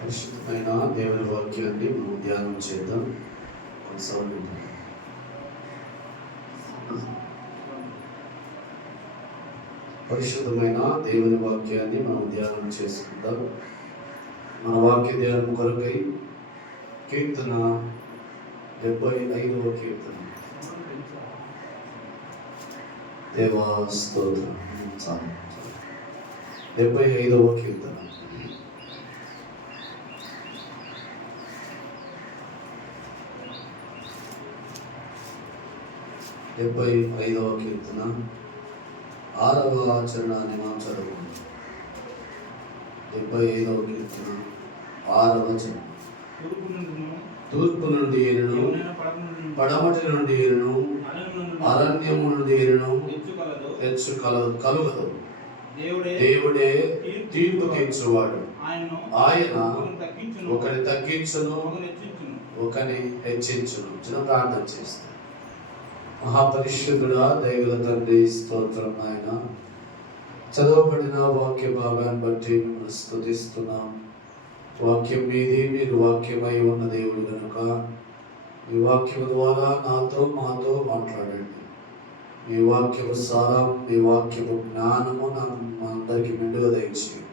పరిశుద్ధమైన దేవుని వాక్యాన్ని మనం ధ్యానం చేద్దాం. పరిశుద్ధమైన దేవుని వాక్యాన్ని మనం ధ్యానం చేసుకుందాం. మన వాక్య ధ్యానం కొరకై కీర్తన 75వ కీర్తన. దేవా స్తోత్రం. 75వ కీర్తన. డెబ్బై 75వ కీర్తన 6వ చరణాన్ని మనం చదువుకుందాం. 75వ కీర్తన 6వ చరణం. తూర్పు నుండి ఏరును, పడమటి నుండి ఏరును, అరణ్యము నుండి ఏరును హెచ్చు కలుగదు. దేవుడే తీర్పు తీర్చువాడు. ఆయన ఒకని తగ్గించును, ఒకని హెచ్చించును. చిన్న ప్రార్థన చేస్తాను. మహాపరిశుద్ధుడా, దైవ తండ్రి, స్తోత్రం. ఆయన చదవబడిన వాక్య భాగాన్ని బట్టి మిమ్మల్ని స్తుతిస్తున్నాం. వాక్యం మీది, మీరు వాక్యమై ఉన్న దేవుడు కనుక ఈ వాక్యం ద్వారా నాతో మాతో మాట్లాడండి. మీ వాక్యపు సారం, మీ వాక్యపు జ్ఞానము మా అందరికీ మెండుగా దయచేయండి.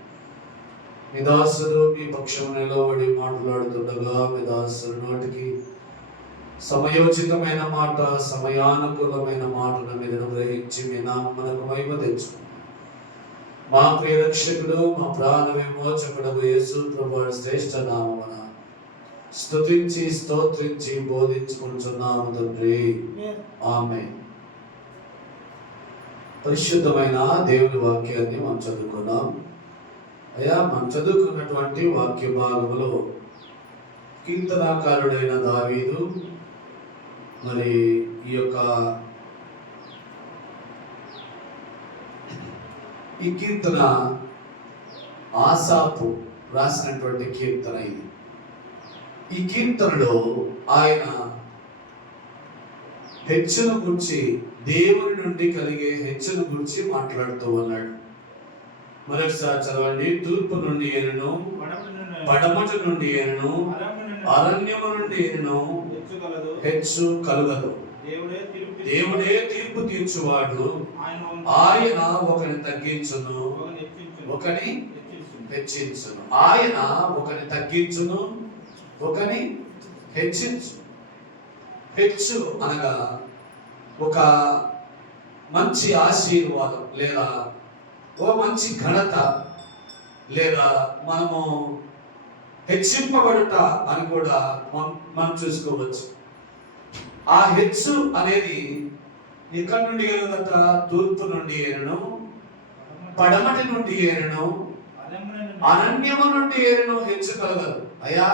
మీ దాసుడు మీ పక్షం నిలబడి మాట్లాడుతుండగా మీ దాసుడు నోటికి సమయోచితమైన మాట, సమయానుకూలమైన మాటను మీద గ్రహించి మీ నామమునకు మహిమ తెచ్చుకున్నాం. మా ప్రియ రక్షకుడు, మా ప్రాణ విమోచకుడు యేసు ప్రభువు శ్రేష్ఠ నామమున స్తుతించి స్తోత్రించి బోధించుకుంటున్నాము తండ్రి. ఆమేన్. పరిశుద్ధమైన దేవుని వాక్యాన్ని మనం చదువుకున్నాం. అయ్యా, మనం చదువుకున్నటువంటి వాక్య భాగంలో కీర్తనాకారుడైన దావీదు మరి ఈ కీర్తన ఆసాపు రాసినటువంటి కీర్తన ఇది. ఈ కీర్తనలో ఆయన హెచ్చును గురించి, దేవుని నుండి కలిగే హెచ్చును గురించి మాట్లాడుతూ ఉన్నాడు. మరొకసారి చదవండి. తూర్పు నుండి ఏనును, పడమటి నుండి ఏనును, అరణ్యము నుండి ఏనును హెచ్చు కలుగదు. దేవుడే తీర్పు తీర్చువాడు. ఆయన ఒకని తగ్గించును, ఒకని హెచ్చించును. ఆయన ఒకని తగ్గించును, ఒకని హెచ్చించు. హెచ్చు అనగా ఒక మంచి ఆశీర్వాదం, లేదా ఓ మంచి ఘనత, లేదా మనము హెచ్చింపబడుట అని కూడా మనం చూసుకోవచ్చు. ఆ హెచ్చు అనేది ఇక్కడ నుండి ఏనుదట, తూర్పు నుండి ఏనును, పడమటి నుండి ఏనును, అరణ్యము నుండి ఏనును హెచ్చు కలగదు. అయ్యా,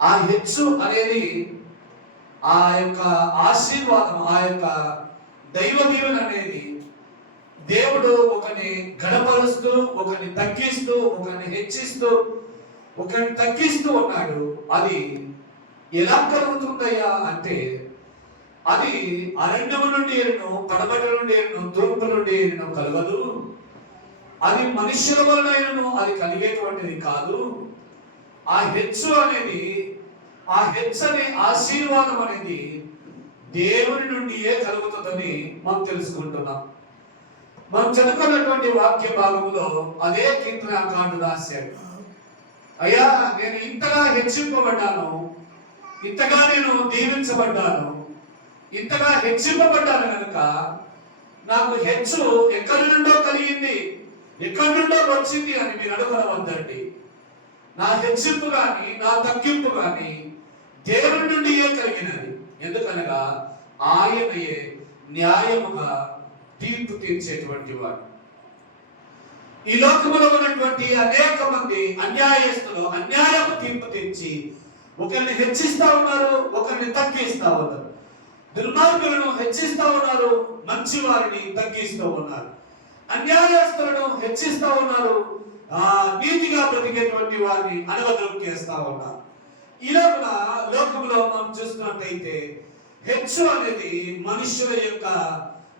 ఆ హెచ్చు అనేది ఆ యొక్క ఆశీర్వాదం, ఆ యొక్క దైవ దీవెన అనేది దేవుడు ఒకని గణపరుస్తూ, ఒకని తగ్గిస్తూ, ఒకని హెచ్చిస్తూ, ఒకని తగ్గిస్తూ ఉన్నాడు. అది ఎలా కలుగుతుందయ్యా అంటే, అది అరణ్యము నుండి ఏరును, పడమటి నుండి ఏరును, తూర్పు నుండి ఏరును కలగదు. అది మనుష్యుల వలనైనను అది కలిగేటువంటిది కాదు. ఆ హెచ్చు అనేది, ఆ హెచ్చు అనే ఆశీర్వాదం అనేది దేవుని నుండియే కలుగుతుందని మనం తెలుసుకుంటున్నాం. మనం చదువుకున్నటువంటి వాక్య భాగంలో అదే కీర్తనాకారుడు రాశాడు. అయ్యా, నేను ఇంతగా హెచ్చింపబడ్డాను, ఇంతగా నేను దీవించబడ్డాను, ఇంతగా హెచ్చింపబడ్డాను కనుక నాకు హెచ్చు ఎక్కడి నుండో కలిగింది, ఎక్కడి నుండో వచ్చింది అని మీరు అడగవద్దండి. నా హెచ్చింపు కానీ, నా తగ్గింపు కానీ దేవుని నుండియే కలిగినది. ఎందుకనగా ఆయనయే న్యాయముగా తీర్పు తీర్చేటువంటి వాడు. ఈ లోకములో ఉన్నటువంటి అనేక మంది అన్యాయస్తులు అన్యాయపు తీర్పు తీర్చి ఒకరిని హెచ్చిస్తా ఉన్నారు, ఒకరిని తగ్గిస్తా ఉన్నారు. దుర్మార్గులను హెచ్చిస్తా ఉన్నారు, మంచి వారిని తగ్గిస్తూ ఉన్నారు. అన్యాయస్తులను హెచ్చిస్తా ఉన్నారు, నీతిగా బ్రతికేటువంటి వారిని అనవదొక్కేస్తా ఉన్నారు. ఇలాగా లోకంలో మనం చూస్తున్నట్టయితే హెచ్చు అనేది మనుషుల యొక్క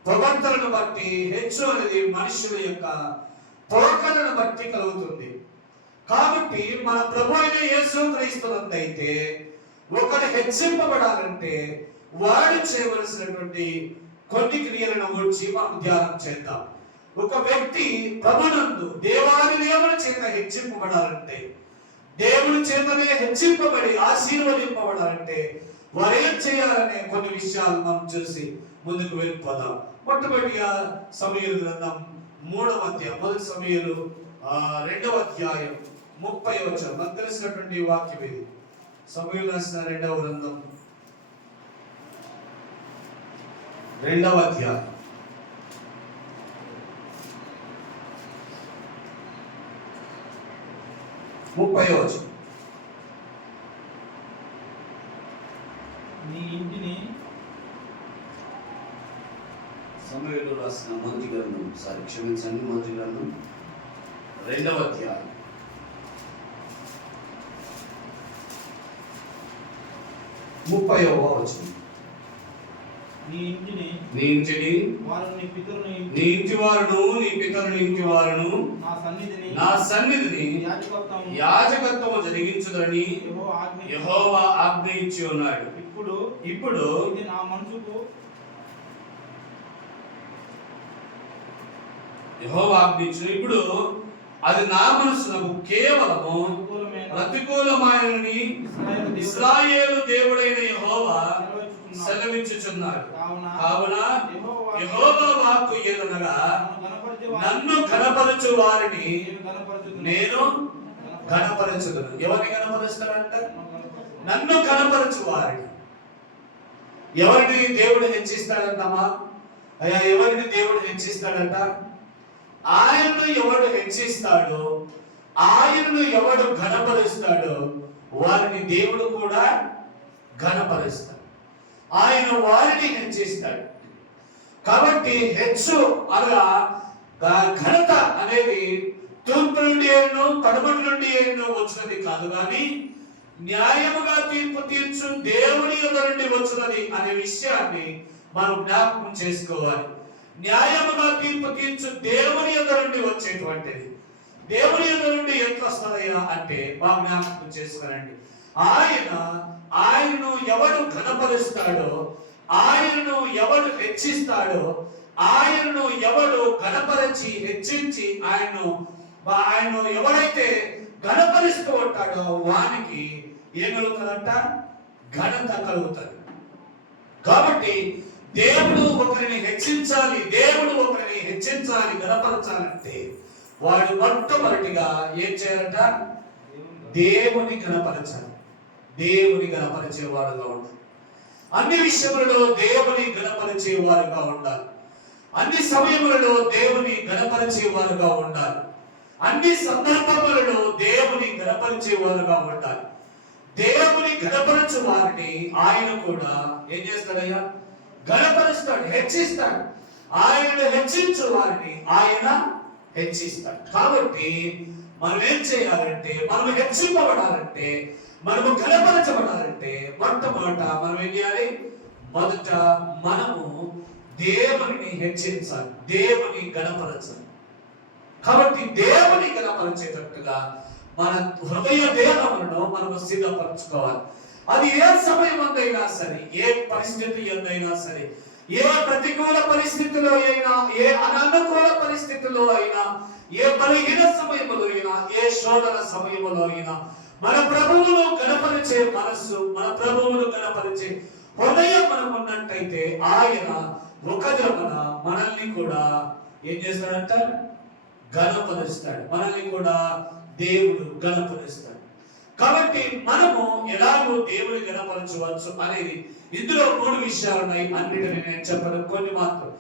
ప్రవర్తనను బట్టి, హెచ్చు అనేది మనుషుల యొక్క పోకడను బట్టి కలుగుతుంది. కాబట్టి మన ప్రభు అయిన యేసు క్రీస్తునందైతే ఒకడు హెచ్చింపబడాలంటే వాడు చేయవలసినటువంటి కొన్ని క్రియలను గురించి మనం ధ్యానం చేద్దాం. ఒక వ్యక్తి ప్రభునందు దేవుని చేత హెచ్చింపబడాలంటే, దేవుని చేతనే హెచ్చింపబడి ఆశీర్వదింపబడాలంటే వారు ఏం చేయాలనే కొన్ని విషయాలు మనం చూసి ముందుకు వెళ్ళిపోదాం. మొట్టమొదటిగా సమూయేలు గ్రంథం 3వ అధ్యాయం, మొదటి సమూయేలు 2వ అధ్యాయం 30వ వచనం. మనకు తెలిసినటువంటి వాక్యం ఇది. సమూయేలు రాసిన 2వ గ్రంథం 2వ అధ్యాయం 30వ వచనం. నీ ఇంటిని సమూయేలు రాసిన మొదటి గ్రంథం, క్షమించండి, మొదటి గ్రంథం 2వ అధ్యాయం 30వ వచనం. నీ ఇంటిని వారు నీ పితరుని నీ ఇంటి వారును నీ పితరుని ఇంటి వారును నా సన్నిధిని యాజకత్వము జరిగించుదని యెహోవా ఆజ్ఞ ఇచ్చి ఉన్నాడు. ఇప్పుడు ఇది నా మనసుకు యెహోవా ఆజ్ఞ ఇచ్చిన ఇప్పుడు అది నా మనసునకు కేవలము ప్రతికూలమైనని ఇశ్రాయేలు దేవుడైన యెహోవా సెలవించుచున్నాడు. కావున యెహోవా వాక్కు ఏదనగా, నన్ను ఘనపరచు వారిని నేను ఘనపరచుదును. ఎవరిని ఘనపరుస్తాడంట? నన్ను ఘనపరచు వారిని. ఎవరిని దేవుడు హెచ్చిస్తాడంటమ్మా? అయ్యా, ఎవరిని దేవుడు హెచ్చిస్తాడంట? ఆయనను ఎవడు హెచ్చిస్తాడో, ఆయనను ఎవడు ఘనపరుస్తాడో వారిని దేవుడు కూడా ఘనపరుస్తాడు. ఆయన వారిని హెచ్చిస్తాడు. కాబట్టి హెచ్చు అనగా ఘనత అనేది తూర్పు నుండి ఏను పడమటి నుండి ఏను వచ్చినది కాదు, కానీ న్యాయముగా తీర్పు తీర్చు దేవుని యొద్ద నుండి వచ్చినది అనే విషయాన్ని మనం జ్ఞాపకం చేసుకోవాలి. న్యాయముగా తీర్పు తీర్చు దేవుని యొద్ద నుండి వచ్చేటువంటిది. దేవుని యొద్ద నుండి ఎట్లా వస్తుందయ్యా అంటే బాగా జ్ఞాపకం చేసుకోనండి. ఆయనను ఎవడు ఘనపరుస్తాడో, ఆయనను ఎవడు హెచ్చిస్తాడో, ఆయనను ఎవడు ఘనపరచి హెచ్చించి ఆయనను ఎవడైతే ఘనపరుస్తూ ఉంటాడో వానికి ఏం కలుగుతుందంట? ఘనత కలుగుతుంది. కాబట్టి దేవుడు ఒకరిని హెచ్చించాలి, ఘనపరచాలంటే వాడు మొట్టమొదటిగా ఏం చేయాలంట? దేవుని ఘనపరచాలి. దేవుని గణపరిచేవాడుగా ఉండాలి. అన్ని విషయములలో దేవుని గణపరిచేవారుగా ఉండాలి. అన్ని సమయములలో దేవుని గణపరిచేవారుగా ఉండాలి. అన్ని సందర్భములలో దేవుని గణపరిచేవారుగా ఉండాలి. దేవుని గణపరచు వారిని ఆయన కూడా ఏం చేస్తాడయ్యా? గణపరుస్తాడు, హెచ్చిస్తాడు. ఆయన హెచ్చించు వారిని ఆయన హెచ్చిస్తాడు. కాబట్టి మనం ఏం చేయాలంటే, మనం హెచ్చింపబడాలంటే, మనము ఘనపరచబడాలంటే మొట్టమొదట మనం ఏం చేయాలి? మొదట మనము దేవుని హెచ్చించాలి, దేవుని గణపరచాలి. కాబట్టి దేవుని గణపరిచేటట్టుగా మన హృదయ దేహములను మనము సిద్ధపరచుకోవాలి. అది ఏ సమయం అందైనా సరే, ఏ పరిస్థితి ఎందైనా సరే, ఏ ప్రతికూల పరిస్థితిలో అయినా, ఏ అననుకూల పరిస్థితిలో అయినా, ఏ బలహీన సమయంలో అయినా, ఏ శోధన సమయంలో అయినా మన ప్రభువును గణపరిచే మనస్సు, మన ప్రభువును గణపరిచే హృదయం మనకు ఉన్నట్టయితే ఆయన ఒక జమున మనల్ని కూడా ఏం చేస్తాడంట? గణపరుస్తాడు. మనల్ని కూడా దేవుడు గణపరుస్తాడు. కాబట్టి మనము ఎలాగో దేవుని గణపరచవచ్చు అనేది ఇందులో 3 విషయాలు ఉన్నాయి. అన్నిటిని నేను చెప్పను, కొన్ని మాత్రం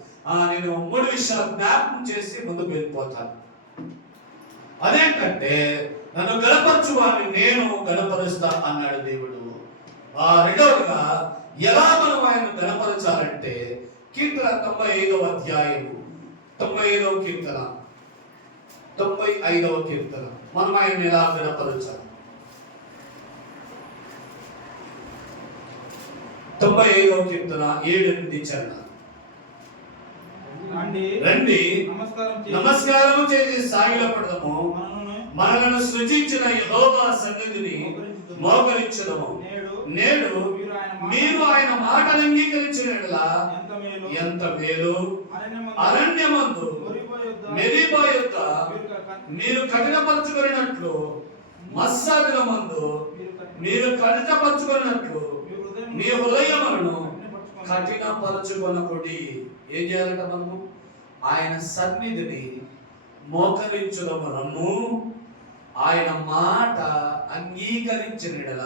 నేను 3 విషయాలు జ్ఞాపకం చేసి ముందుకు వెళ్ళిపోతాను. అదేంటంటే, నన్ను గణపరచు వారిని నేను గణపరుస్తా అన్నాడు దేవుడు. రెండవదిగా ఎలా మనం ఆయన గణపరచాలంటే, కీర్తన 95వ అధ్యాయము 95వ కీర్తన 95వ కీర్తన మనం ఆయన ఎలా గణపరచాలి? 95వ కీర్తన 7-8 చరణాలు. రండి నమస్కారం చేసి సాగిలపడదాము, మనలను సృజించిన యెహోవా సన్నిధిని మోకరించుదము. నేడు మీరు ఆయన మాటను అంగీకరించిన యెడల ఎంత మేలు. అరణ్యమందు మెరీబా యొద్ద మీరు కఠినపరచుకున్నట్లు, మస్సాదిలమందు మీరు కఠినపరచుకున్నట్లు మీ హృదయములను కఠినపరచుకొనకుడి. ఏం చేయాలంట మనము? ఆయన సన్నిధిని మోకరించుదము రమ్ము. ఆయన మాట అంగీకరించిన యెడల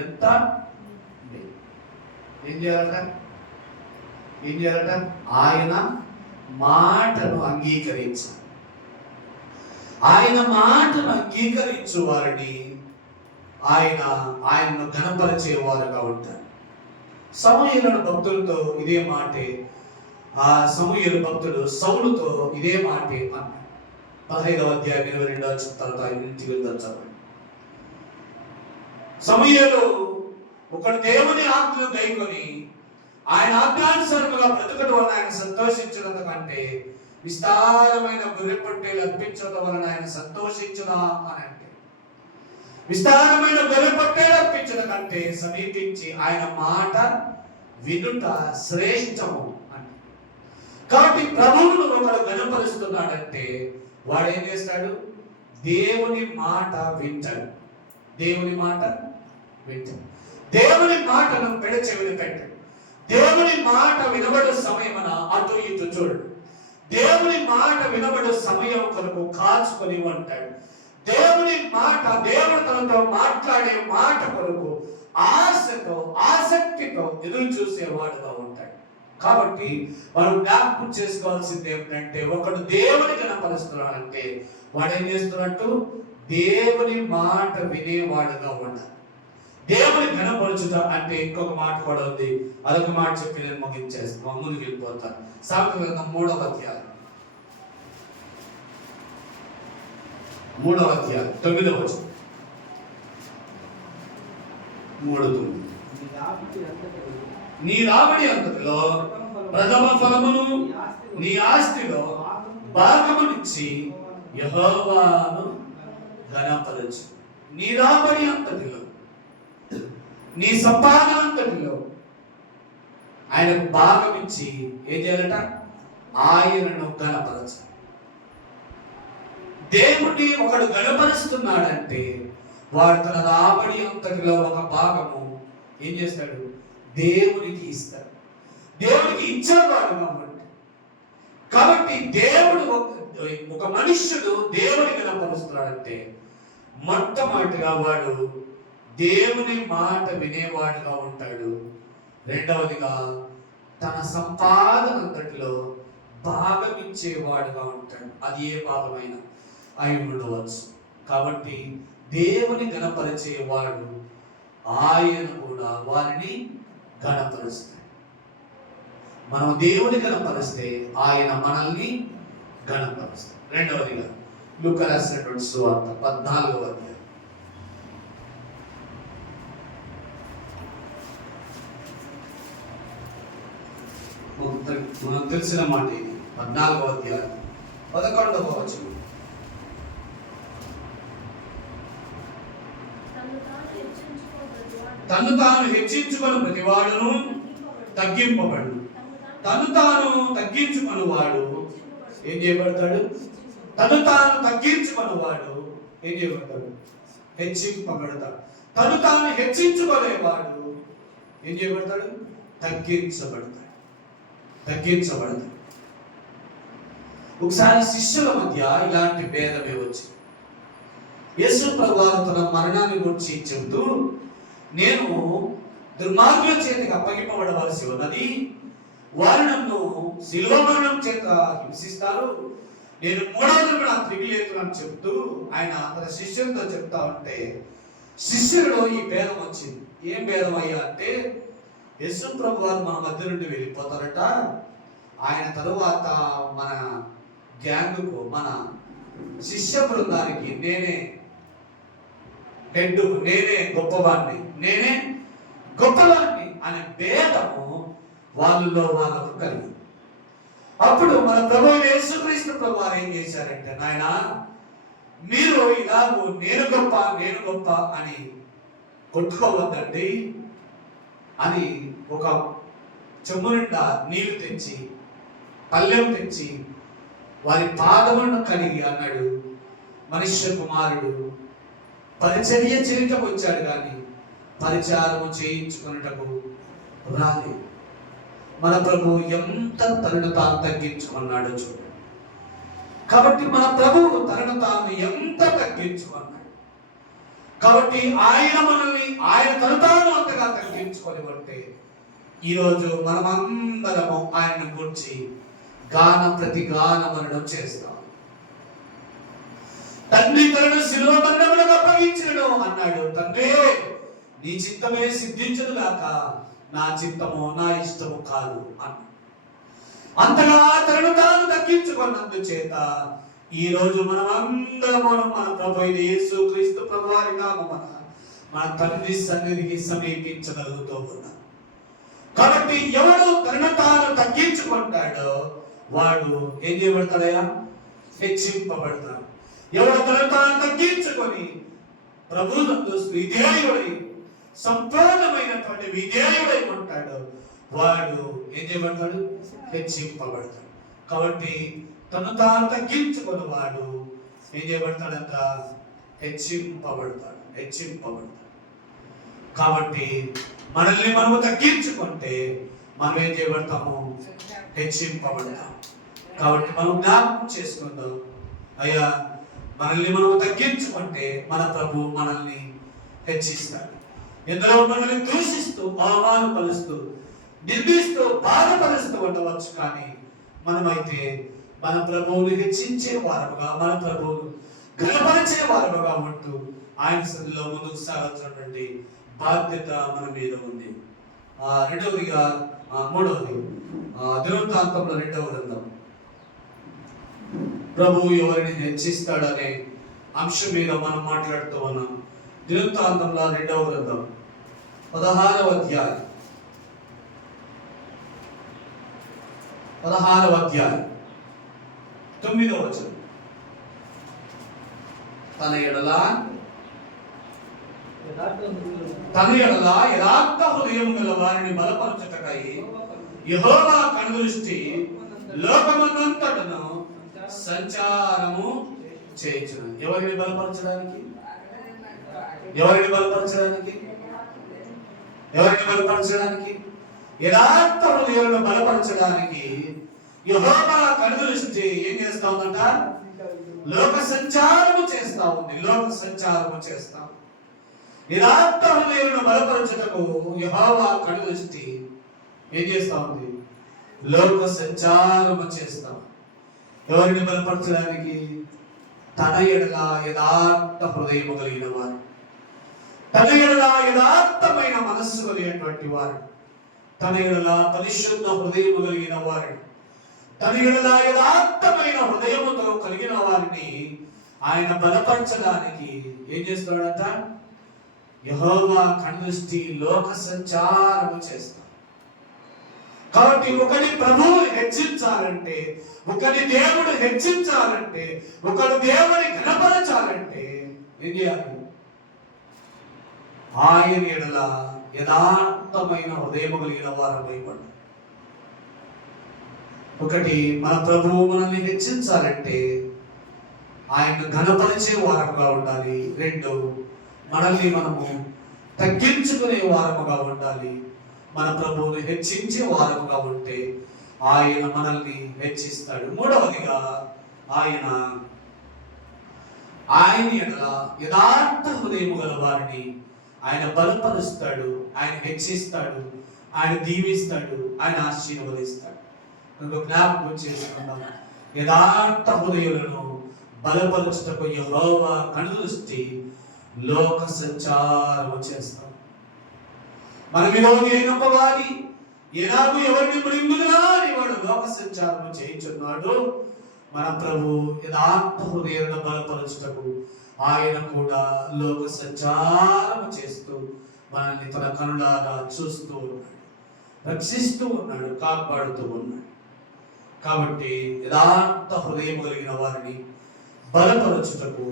ఎంత ఏం చేయాలట? ఆయన మాటను అంగీకరించాలి. ఆయన మాటను అంగీకరించు వారిని ఆయనను ఘనపరిచేవారుగా ఉంటారు. సమూయేలు భక్తులతో ఇదే మాటే, ఆ సమూయేలు భక్తుడు సౌలుతో ఇదే మాటే అన్నాడు. 15వ అధ్యాయం 22వ వచనం ఆయన ఇంటికి వెళ్తారు చదవండి. సమూయేలు ఒకడు దేవుని ఆజ్ఞను గైకొని ఆయన ఆజ్ఞానుసారముగా బ్రతుకడం వలన ఆయన సంతోషించడం కంటే విస్తారమైన గొర్రె పొట్టేలు అర్పించడం వలన ఆయన సంతోషించుదా అని అంటే, విస్తారమైన గొర్రె పొట్టేలు అర్పించడం కంటే సమీపించి ఆయన మాట వినుట శ్రేష్టము అంటే. కాబట్టి ప్రభువును ఒకడు గణపరుస్తున్నాడంటే వాడు ఏం చేస్తాడు? దేవుని మాట వింటాడు. దేవుని మాట వింటాడు. దేవుని మాటను పెడచెవిని పెట్టాడు. దేవుని మాట వినబడు సమయమున అటు ఇటు చూడు. దేవుని మాట వినబడు సమయం కొరకు కాచుకొని ఉంటాడు. దేవుని మాట, దేవుడు తనతో మాట్లాడే మాట కొరకు ఆశతో ఆసక్తితో ఎదురు చూసేవాడుగా ఉంటాడు. కాబట్టి మనం జ్ఞాపకం చేసుకోవాల్సింది ఏమిటంటే, ఒకడు దేవుని కనపరుస్తున్నాడంటే వాడు ఏం చేస్తున్నట్టు? దేవుని మాట వినేవాడుగా ఉండాలి. దేవుని ఘనపరచుట అంటే ఇంకొక మాట కూడా ఉంది. అదొక మాట చెప్పి నేను ముగించేస్తాను, ముందుకు వెళ్ళిపోతాను. సామెతల గ్రంథం 3వ అధ్యాయం 9వ వచనం. 3:9. నీ రాబడి అంతటిలో ప్రథమ ఫలమును నీ ఆస్తిలో భాగమునిచ్చి యెహోవాను ఘనపరచు. నీ రాబడి అంతటిలో, నీ సంపాదన అంతటిలో ఆయనకు భాగం ఇచ్చి ఏం చేయాలట? ఆయనను ఘనపరచు. దేవుడిని ఒకడు ఘనపరుస్తున్నాడంటే వాడు తన రాబడి అంతటిలో ఒక భాగము ఏం చేస్తాడు? దేవునికి ఇస్తాడు. దేవుడికి ఇచ్చేవాడు కాబట్టి దేవుడు ఒక మనుష్యుడు దేవుని ఘనపరుస్తున్నాడంటే మొట్టమొదటిగా వాడు దేవుని మాట వినేవాడుగా ఉంటాడు. రెండవదిగా తన సంపాదన అంతటిలో భాగం ఇచ్చేవాడుగా ఉంటాడు. అది ఏ భాగమైనా అయి ఉండవచ్చు. కాబట్టి దేవుని ఘనపరిచేవాడు ఆయన కూడా వారిని ఘనపరుస్తాడు. మనం దేవుని ఘనపరిస్తే ఆయన మనల్ని ఘనపరుస్తాడు. రెండవదిగా లూకా రాసినటువంటి సువార్త 14వ అధ్యాయం మనకు తెలిసిన మాట ఇది. 14వ అధ్యాయం 11వ వచనం. తను తాను హెచ్చించుకొని ప్రతివాడును తగ్గింపబడు. తను తాను తగ్గించుకొని వాడు ఏం చేయబడతాడు? తను తాను తగ్గించుకొని వాడు ఏం చేయబడతాడు? హెచ్చింపబడతాడు. తను తాను హెచ్చించుకునేవాడు ఏం చేయబడతాడు? తగ్గించబడతాడు. ఒకసారి శిష్యుల మధ్య ఇలాంటి భేదమే వచ్చింది. యేసు ప్రభువు తన మరణాన్ని గురించి చెబుతూ, నేను దుర్మార్గుల చేతికి అప్పగింపబడవలసి ఉన్నది, వారు నన్ను శిలువ మరణం చేత హింసిస్తారు, నేను 3వ దినాన తిరిగి లేతున్నానని చెప్తూ ఆయన తన శిష్యులతో చెప్తా ఉంటే శిష్యులలో ఈ భేదం వచ్చింది. ఏం భేదం అయ్యా అంటే, యేసు ప్రభు వారు మన మధ్య నుండి వెళ్ళిపోతారట. ఆయన తరువాత మన గ్యాంగుకు, మన శిష్య బృందానికి నేనే హెడ్, నేనే గొప్పవాడిని అనే భేదము వాళ్ళలో వాళ్ళకు కలిగి. అప్పుడు మన ప్రభు యేసుక్రీస్తు ప్రభు వారు ఏం చేశారంటే, నాయన మీరు ఇలాగూ నేను గొప్ప అని కొట్టుకోవద్దండి అని ఒక చెంబు నిండా నీళ్లు తెచ్చి పళ్ళెం తెచ్చి వారి పాదములను కడిగి అన్నాడు, మనుష్య కుమారుడు పరిచర్య చేయటకు వచ్చాడు కానీ పరిచారము చేయించుకున్నటకు రాలేదు. మన ప్రభు ఎంత తనను తాను తగ్గించుకున్నాడో చూడండి. కాబట్టి మన ప్రభువు తనను తాను ఎంత తగ్గించుకున్నాడు. కాబట్టి ఆయన మనల్ని ఆయన తను తాను అంతగా తగ్గించుకొని ఉంటే ఈరోజు మనమందరము ఆయన్ని గురించి ప్రతి గానమరణం చేస్తాం. తండ్రి తనను శిలువ మరణములకు అప్పగించను అన్నాడు. తండ్రి నీ చిత్తమే సిద్ధించదు గాక, నా చిత్తము నా ఇష్టము కాదు అన్నాడు. అంతగా తనను తాను తగ్గించుకున్నందు చేత ఈ రోజు మనం అందరము మన ప్రభు అయిన యేసుక్రీస్తు ప్రభు వారి నామమున మన తండ్రి సన్నిధికి సమీపించగలుగుతూ ఉన్నాం. కాబట్టి ఎవడు తనను తాను తగ్గించుకుంటాడో వాడు ఏం చేయబడతాడయా? హెచ్చింపబడతాడు. ఎవడు తనను తాను తగ్గించుకొని ప్రభువునందు విధేయుడై సంపూర్ణమైనటువంటి విధేయుడై ఉంటాడు వాడు ఏం చేయబడతాడు? హెచ్చింపబడతాడు. కాబట్టి తను తాను తగ్గించుకుని వాడు ఏం చేయబడతాడంట? హెచ్చింపబడతాడు. కాబట్టి మనల్ని మనము తగ్గించుకుంటే మనం ఏం చేయబడతాము? హెచ్చింపబడతాం. కాబట్టి మనం జ్ఞాపకం చేసుకుందాం, అయ్యా మనల్ని మనం తగ్గించుకుంటే మన ప్రభు మనల్ని హెచ్చిస్తాడు. ఎందరో మనల్ని దూషిస్తూ అవమానపరుస్తూ నిర్మిస్తూ బాధపరుస్తూ ఉండవచ్చు, కానీ మనమైతే మన ప్రభువుని హెచ్చించే వారముగా మన ప్రభువును గణపరిచే వారముగా ఉంటూ ఆయన సన్నిధిలో ముందుకు సాగుతున్నటువంటి బాధ్యత మన మీద ఉంది. రెండవదిగా మూడవది దినవృత్తాంతంలో 2వ గ్రంథం ప్రభువు ఎవరిని హెచ్చిస్తాడనే అంశం మీద మనం మాట్లాడుతూ ఉన్నాం. దినవృత్తాంతంలో 2వ గ్రంథం 16వ అధ్యాయం 9వ వచనం. తన ఎడల యథార్థ హృదయం గల వారిని బలపరచుటకై యెహోవా కనుదృష్టి లోకమంతటను సంచారము చేయుచును. ఎవరిని బలపరచడానికి? యథార్థ హృదయాలను బలపరచడానికి యెహోవా కనుదృష్టి ఏం చేస్తా ఉందంట? లోక సంచారము చేస్తా ఉంది. యథార్థ హృదయాలను బలపరచుటకు యెహోవా కనుదృష్టి ఏం చేస్తా ఉంది? లోక సంచారము చేస్తా. ఎవరిని బలపరచడానికి? తన ఎడల యథార్థ హృదయము కలిగిన వారు, తన ఎడల యథార్థమైన మనస్సు కలిగినటువంటి వారు, తన ఎడల పరిశుద్ధ హృదయము కలిగిన వారు, తన ఎడల యథార్థమైన హృదయముతో కలిగిన వారిని ఆయన బలపరచడానికి ఏం చేస్తాడంట? యెహోవా కనుదృష్టి లోక సంచారము చేస్తాడు. కాబట్టి ఒకటి ప్రభువు హెచ్చించాలంటే, ఒకటి దేవుడు హెచ్చించాలంటే, ఒకడు దేవుని గణపరచాలంటే ఏం చేయాలి? ఆయన ఎడల యథార్థమైన హృదయము కలిగిన వారమై ఉండాలి. ఒకటి మన ప్రభువు మనల్ని హెచ్చించాలంటే ఆయన ఘనపరిచే వారముగా ఉండాలి. 2 మనల్ని మనము తగ్గించుకునే వారముగా ఉండాలి. మన ప్రభువుని హెచ్చించే వారముగా ఉంటే ఆయన మనల్ని హెచ్చిస్తాడు. 3వదిగా ఆయన ఎడల యథార్థ హృదయము గల వారిని ఆయన బలపరుస్తాడు, ఆయన హెచ్చిస్తాడు, ఆయన దీవిస్తాడు, ఆయన ఆశీర్వదిస్తాడు. జ్ఞాపకం చేసుకుందాం, యథార్థ హృదయులను బలపరుచుటకు యెహోవా కనుదృష్టి లోక సంచారము చేస్తాం. మన విరోధి అయినప్పవాడి ఎలాగూ ఎవరిని మృంగుదునా అని వాడు లోక సంచారము చేయించున్నాడు. మన ప్రభు యథార్థ హృదయాలను బలపరచుటకు ఆయన కూడా లోక సంచారము చేస్తూ మనల్ని తన కనులారా చూస్తూ ఉన్నాడు, రక్షిస్తూ ఉన్నాడు, కాపాడుతూ ఉన్నాడు. కాబట్టి యథార్థ హృదయం కలిగిన వారిని బలపరచుటకు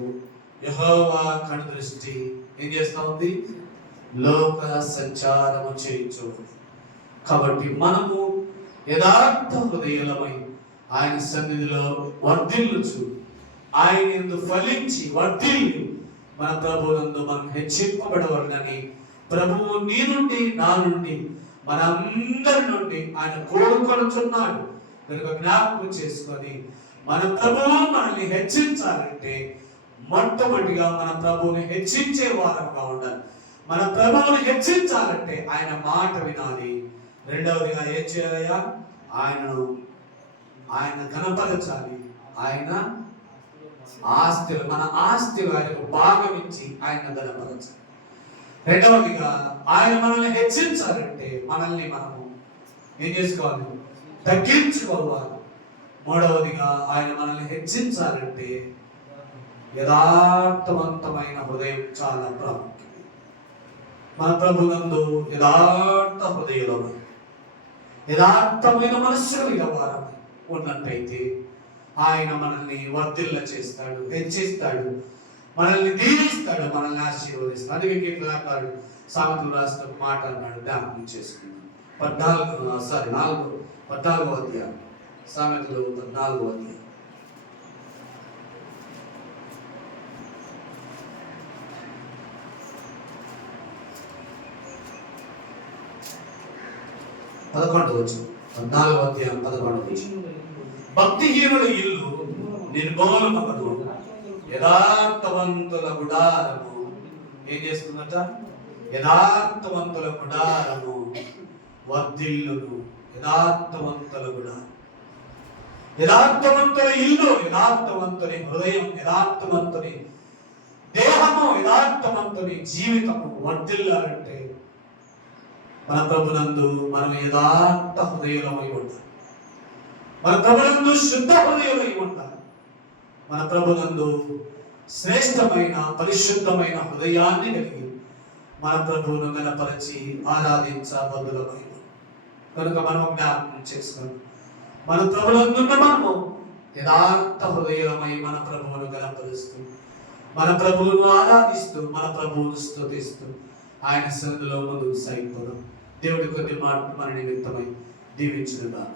యెహోవా కనుదృష్టి ఏం చేస్తా ఉంది? లోక సంచారము చేయించు. కాబట్టి మనము యథార్థ హృదయులమై ఆయన సన్నిధిలో వర్ధిల్లుచు, ఆయన యందు ఫలించి వర్ధిల్లి మన ప్రభువునందు మనం హెచ్చింపబడవలనని ప్రభువు నీ నుండి నా నుండి మనందరి నుండి ఆయన కోరుకొనుచున్నాడు. కనుక జ్ఞాపకం చేసుకొని మన ప్రభువు మనల్ని హెచ్చించాలంటే మొట్టమొదటిగా మన ప్రభువుని హెచ్చించే వారంగా ఉండాలి. మన ప్రభువుని హెచ్చించాలంటే ఆయన మాట వినాలి. రెండవదిగా ఏం చేయాలయ్యా? ఆయన ఘనపరచాలి. ఆయన ఆస్తిలు, మన ఆస్తిలు ఆయనకు భాగం ఇచ్చి ఆయన ఘనపరచాలి. రెండవదిగా ఆయన మనల్ని హెచ్చించాలంటే మనల్ని మనము ఏం చేసుకోవాలి? తగ్గించుకోవాలి. మూడవదిగా ఆయన మనల్ని హెచ్చించాలంటే యథార్థవంతమైన హృదయం చాలా ప్రాముఖ్యం. మన ప్రభునందు యథార్థ హృదయులమై యథార్థమైన మనస్సు కలిగిన వారమై ఉన్నట్టయితే ఆయన మనల్ని వర్ధిల్ల చేస్తాడు, హెచ్చిస్తాడు, మనల్ని దీవిస్తాడు, మనల్ని ఆశీర్వదిస్తాడు. అందుకే కీర్తనకారుడు సామెతలు రాసిన మాట అన్నాడు, జ్ఞాపకం చేసుకున్నాం. 14వ అధ్యాయం, సామెతలు 14వ అధ్యాయం. పదకొండవచ్చు 14వ అధ్యాయం 11వ. భక్తిహీనుల ఇల్లు నిర్మూలమగదు, యథార్థవంతుల గుడారము ఏం చేస్తుందట? యథార్థవంతుల గుడారము వర్ధిల్లును. యథార్థవంతుల గుడారం, యథార్థవంతుల ఇల్లు, యథార్థవంతుని హృదయం, యథార్థవంతుని దేహము, యథార్థవంతుని జీవితము వర్ధిల్లాలంటే మన ప్రభునందు మనం యథార్థ హృదయులమై ఉండాలి. మన ప్రభునందు శుద్ధ హృదయులై ఉండాలి. మన ప్రభునందు శ్రేష్టమైన పరిశుద్ధమైన హృదయాన్ని కలిగి మన ప్రభువును గణపరిచి ఆరాధించబద్దులమై. కనుక మనం జ్ఞాపకం చేసుకున్నాం, మన ప్రభునందు మనము యథార్థ హృదయమై మన ప్రభువును గణపరుస్తూ, మన ప్రభువును ఆరాధిస్తూ, మన ప్రభువును స్తుతిస్తూ ఆయన సన్నిధిలో ముందుకు సాగిపోదాం. దేవుడి కొన్ని మాటలు మన నిమిత్తమై దీవించుగాక.